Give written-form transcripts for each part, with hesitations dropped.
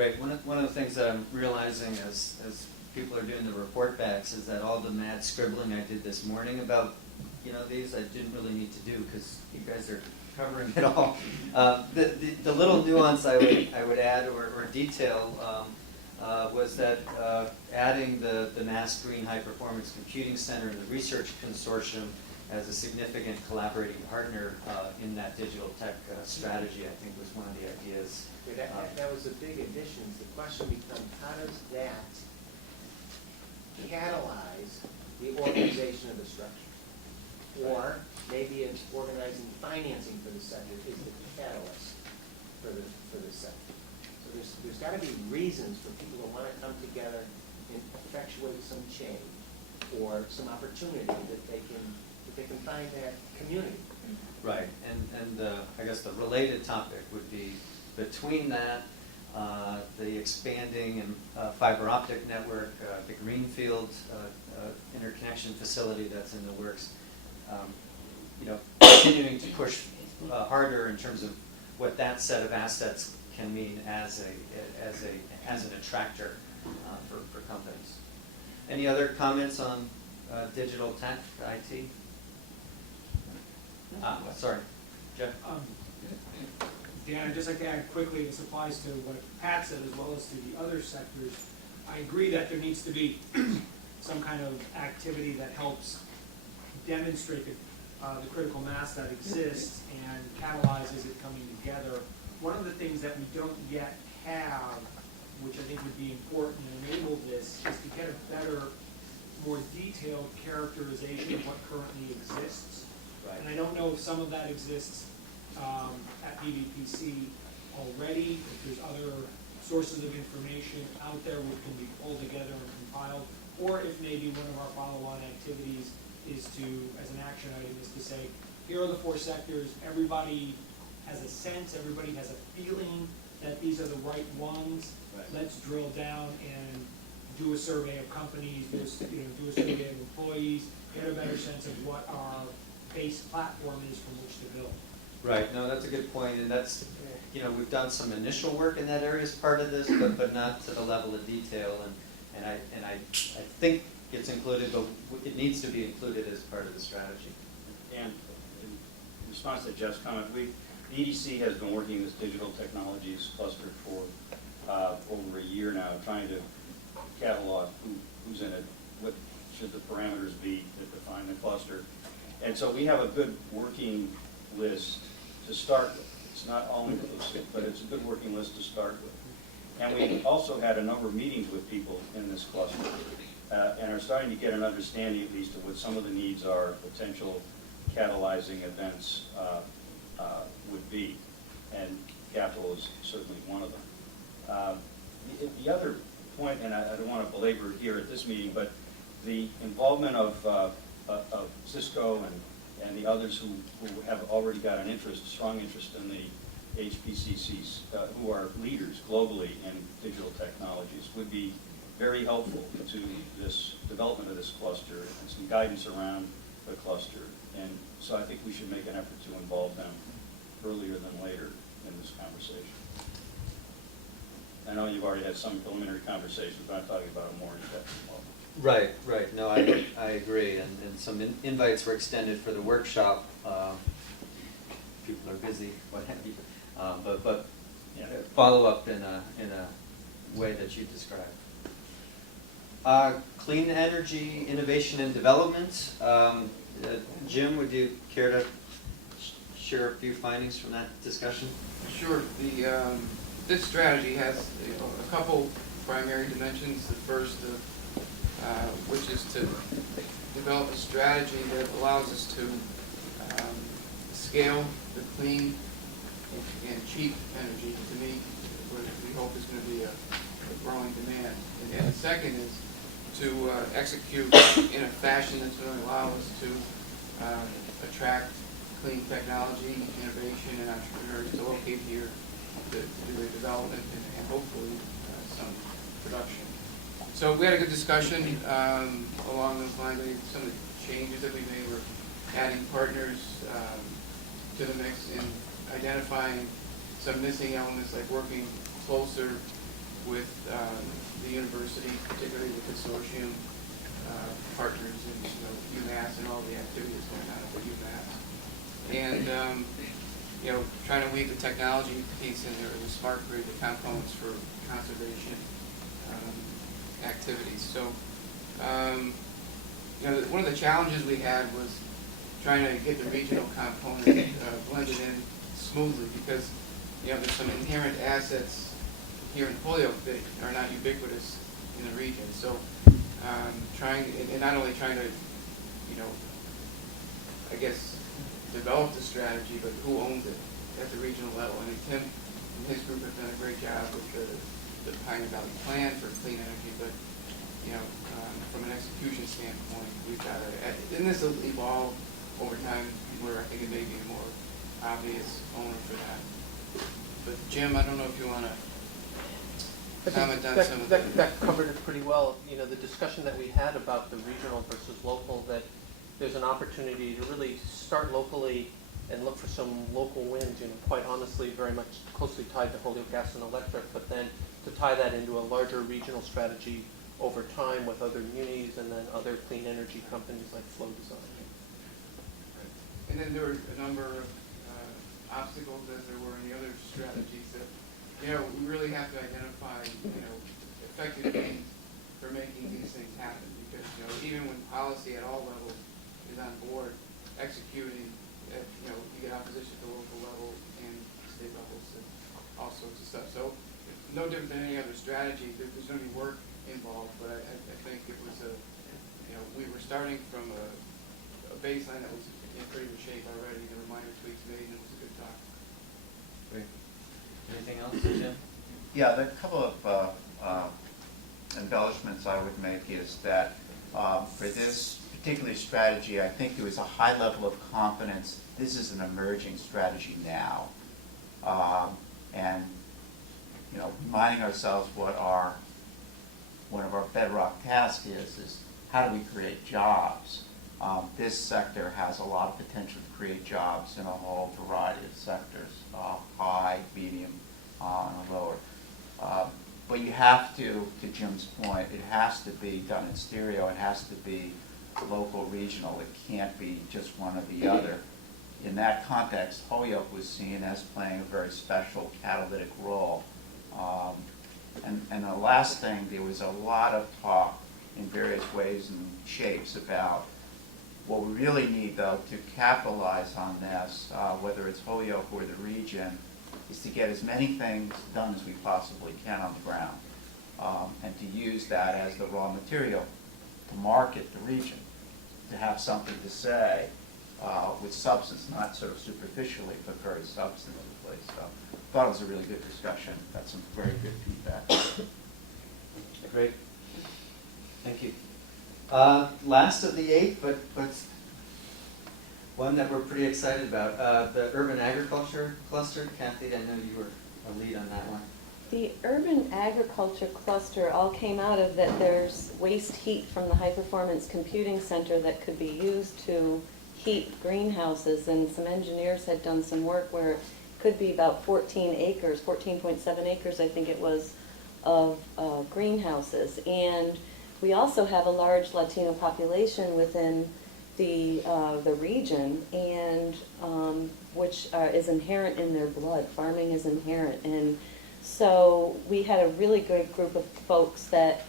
Great. One of the things that I'm realizing as people are doing the report backs is that all the mad scribbling I did this morning about these I didn't really need to do because you guys are covering it all. The little nuance I would add or detail was that adding the Mass Green High Performance Computing Center and the Research Consortium as a significant collaborating partner in that digital tech strategy, I think, was one of the ideas. That was a big addition. The question becomes, how does that catalyze the organization of the structure? Or maybe it's organizing financing for the sector is the catalyst for the sector. So there's got to be reasons for people to want to come together and effectuate some change or some opportunity that they can find that community. Right, and I guess the related topic would be between that, the expanding and fiber optic network, the Greenfield interconnection facility that's in the works. Continuing to push harder in terms of what that set of assets can mean as an attractor for companies. Any other comments on digital tech, IT? Sorry, Jeff. Dan, I'd just like to add quickly, this applies to what Pat said as well as to the other sectors. I agree that there needs to be some kind of activity that helps demonstrate the critical mass that exists and catalyzes it coming together. One of the things that we don't yet have, which I think would be important to enable this, is to get a better, more detailed characterization of what currently exists. Right. And I don't know if some of that exists at PVPC already, if there's other sources of information out there which can be pulled together and compiled, or if maybe one of our follow-on activities is to, as an action item, is to say, here are the 4 sectors, everybody has a sense, everybody has a feeling that these are the right ones. Right. Let's drill down and do a survey of companies, do a survey of employees, get a better sense of what our base platform is from which to build. Right, no, that's a good point, and that's, we've done some initial work in that area as part of this, but not to the level of detail, and I think it's included, but it needs to be included as part of the strategy. And in response to Jeff's comment, the EDC has been working in this digital technologies cluster for over a year now, trying to catalog who's in it, what should the parameters be that define the cluster. And so we have a good working list to start with. It's not all inclusive, but it's a good working list to start with. And we also had a number of meetings with people in this cluster and are starting to get an understanding at least of what some of the needs are, potential catalyzing events would be. And capital is certainly one of them. The other point, and I don't want to belabor it here at this meeting, but the involvement of Cisco and the others who have already got an strong interest in the HPCCs, who are leaders globally in digital technologies, would be very helpful to this development of this cluster and some guidance around the cluster. And so I think we should make an effort to involve them earlier than later in this conversation. I know you've already had some preliminary conversations, but I'm talking about a more in-depth involvement. Right. No, I agree, and some invites were extended for the workshop. People are busy, what have you, but Yeah. follow up in a way that you described. Clean energy innovation and development. Jim, would you care to share a few findings from that discussion? Sure. This strategy has a couple primary dimensions. The first, which is to develop a strategy that allows us to scale the clean and cheap energy to meet what we hope is going to be a growing demand. And the second is to execute in a fashion that's going to allow us to attract clean technology, innovation, and entrepreneurs to locate here to do their development and hopefully some production. So we had a good discussion along those lines. Some of the changes that we made were adding partners to the mix and identifying some missing elements, like working closer with the university, particularly the consortium partners in UMass and all the activities going on at the UMass. And trying to weave the technology piece in there, the smart grid, the components for conservation activities. So, one of the challenges we had was trying to get the regional component blended in smoothly, because there's some inherent assets here in Holyoke that are not ubiquitous in the region. So, not only trying to, I guess, develop the strategy, but who owns it at the regional level. I mean, Tim and his group have done a great job with the Pioneer Valley Plan for clean energy, but from an execution standpoint, we've got to, and this will evolve over time where I think it may be a more obvious owner for that. But Jim, I don't know if you want to comment on some of that. That covered it pretty well. The discussion that we had about the regional versus local, that there's an opportunity to really start locally and look for some local wins, quite honestly, very much closely tied to Holyoke Gas and Electric, but then to tie that into a larger regional strategy over time with other munis and then other clean energy companies like Flow Design. And then there were a number of obstacles, as there were in the other strategies, that we really have to identify effective means for making these things happen, because even when policy at all levels is on board, executing you get opposition at the local level and state levels and all sorts of stuff. So no different than any other strategy. There's going to be work involved, but I think it was we were starting from a baseline that was in pretty good shape already. There were minor tweaks made, and it was a good talk. Great. Anything else, Jim? Yeah, the couple of embellishments I would make is that for this particular strategy, I think there was a high level of confidence. This is an emerging strategy now, and reminding ourselves what one of our bedrock tasks is how do we create jobs? This sector has a lot of potential to create jobs in a whole variety of sectors, high, medium, and lower. But you have to Jim's point, it has to be done in stereo. It has to be local, regional. It can't be just one or the other. In that context, Holyoke was seen as playing a very special catalytic role. And the last thing, there was a lot of talk in various ways and shapes about what we really need, though, to capitalize on this, whether it's Holyoke or the region, is to get as many things done as we possibly can on the ground, and to use that as the raw material to market the region, to have something to say with substance, not sort of superficially, but very substantively. So I thought it was a really good discussion. Got some very good feedback. Great. Thank you. Last of the 8, but one that we're pretty excited about, the urban agriculture cluster. Kathy, I know you were a lead on that one. The urban agriculture cluster all came out of that there's waste heat from the high performance computing center that could be used to heat greenhouses, and some engineers had done some work where it could be about 14 acres, 14.7 acres I think it was, of greenhouses. And we also have a large Latino population within the region, and which is inherent in their blood. Farming is inherent, and so we had a really good group of folks that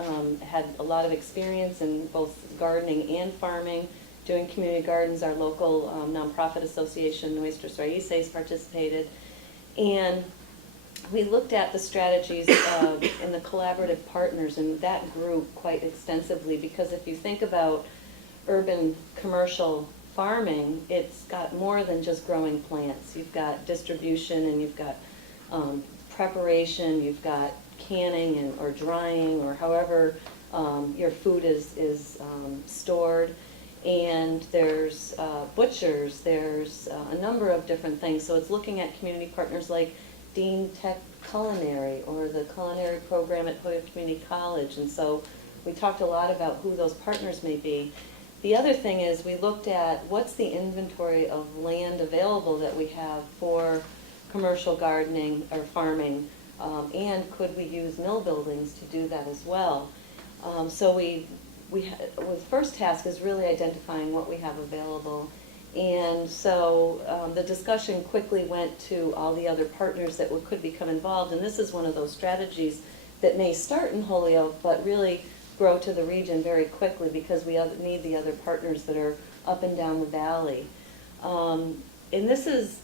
had a lot of experience in both gardening and farming, doing community gardens. Our local nonprofit association, Nuestros Raíces, participated, and we looked at the strategies and the collaborative partners in that group quite extensively, because if you think about urban commercial farming, it's got more than just growing plants. You've got distribution, and you've got preparation, you've got canning or drying, or however your food is stored. And there's butchers, there's a number of different things. So it's looking at community partners like Dean Tech Culinary or the culinary program at Holyoke Community College. And so we talked a lot about who those partners may be. The other thing is we looked at what's the inventory of land available that we have for commercial gardening or farming And could we use mill buildings to do that as well? So the first task is really identifying what we have available. And so the discussion quickly went to all the other partners that could become involved. And this is one of those strategies that may start in Holyoke, but really grow to the region very quickly because we need the other partners that are up and down the valley. And this is,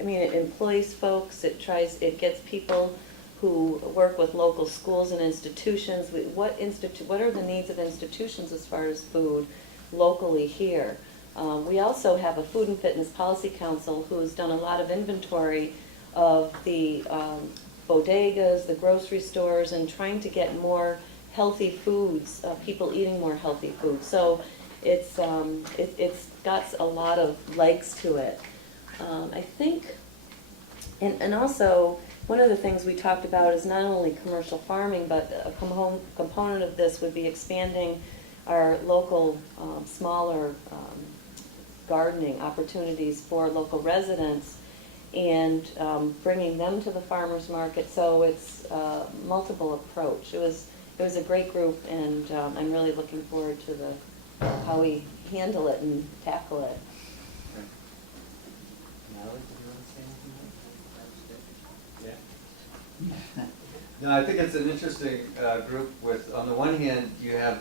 I mean, it employs folks, it gets people who work with local schools and institutions. What are the needs of institutions as far as food locally here? We also have a Food and Fitness Policy Council who's done a lot of inventory of the bodegas, the grocery stores, and trying to get more healthy foods, people eating more healthy foods. So it's got a lot of legs to it. I think, and also, one of the things we talked about is not only commercial farming, but a component of this would be expanding our local smaller gardening opportunities for local residents and bringing them to the farmers market. So it's a multiple approach. It was a great group, and I'm really looking forward to how we handle it and tackle it. Natalie, do you want to say anything? Yeah. No, I think it's an interesting group with, on the one hand, you have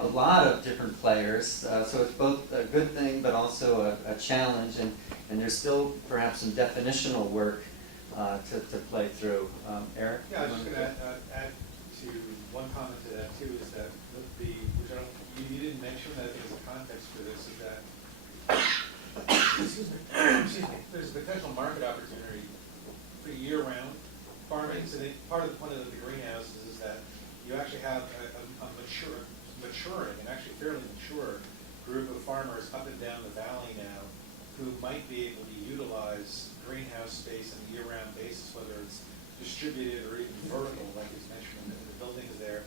a lot of different players, so it's both a good thing but also a challenge, and there's still perhaps some definitional work to play through. Eric? Yeah, I was just going to add to one comment to that too, is that which you didn't mention, that I think is a context for this, is that excuse me, there's a potential market opportunity for year-round farming. So part of the point of the greenhouses is that you actually have a maturing and actually fairly mature group of farmers up and down the valley now who might be able to utilize greenhouse space on a year-round basis, whether it's distributed or even vertical, like is mentioned in the buildings there.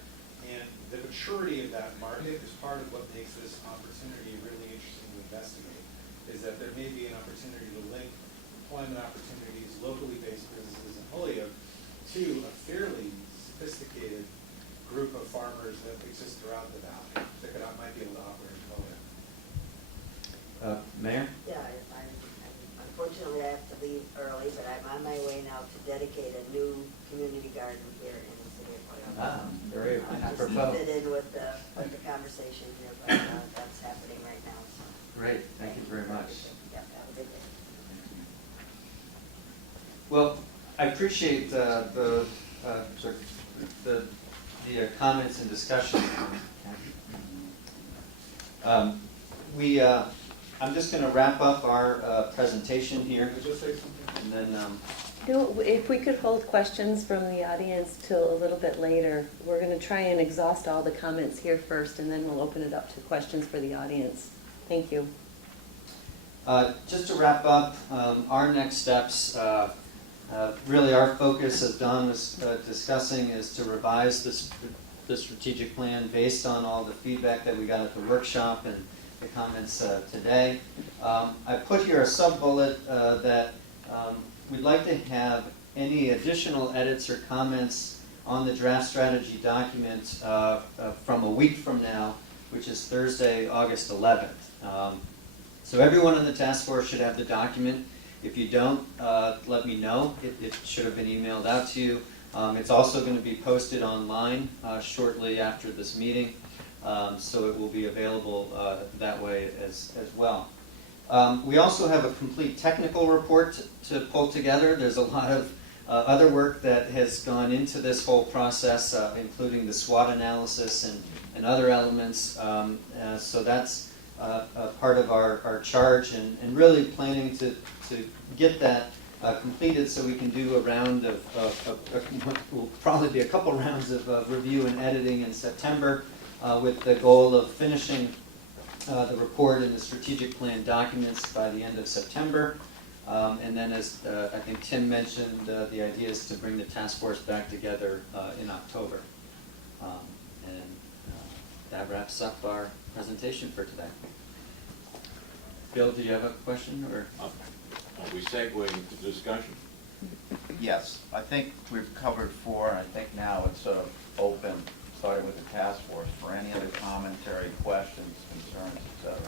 And the maturity of that market is part of what makes this opportunity really interesting to investigate, is that there may be an opportunity to link employment opportunities, locally based businesses in Holyoke, to a fairly sophisticated group of farmers that exist throughout the valley that might be able to operate in Holyoke. Mayor? Yeah, unfortunately I have to leave early, but I'm on my way now to dedicate a new community garden here in the city of Holyoke. Very Just apropos. fit in with the conversation here, but that's happening right now. So. Great, thank you very much. Yeah, have a good day. Well, I appreciate the comments and discussion. I'm just going to wrap up our presentation here. Could I just say something? And then, If we could hold questions from the audience till a little bit later. We're going to try and exhaust all the comments here first, and then we'll open it up to questions for the audience. Thank you. just to wrap up, our next steps, really our focus, as Don was discussing, is to revise the strategic plan based on all the feedback that we got at the workshop and the comments today. I put here a sub-bullet that we'd like to have any additional edits or comments on the draft strategy document from a week from now, which is Thursday, August 11th. So everyone on the task force should have the document. If you don't, let me know. It should have been emailed out to you. It's also going to be posted online shortly after this meeting, so it will be available that way as well. We also have a complete technical report to pull together. There's a lot of other work that has gone into this whole process, including the SWOT analysis and other elements. So that's part of our charge, and really planning to get that completed so we can do a round of will probably be a couple rounds of review and editing in September, with the goal of finishing the report and the strategic plan documents by the end of September. And then, as I think Tim mentioned, the idea is to bring the task force back together in October. And that wraps up our presentation for today. Bill, do you have a question? Or Are we segueing to discussion? Yes, I think we've covered 4, and I think now it's open, starting with the task force, for any other commentary, questions, concerns, et cetera.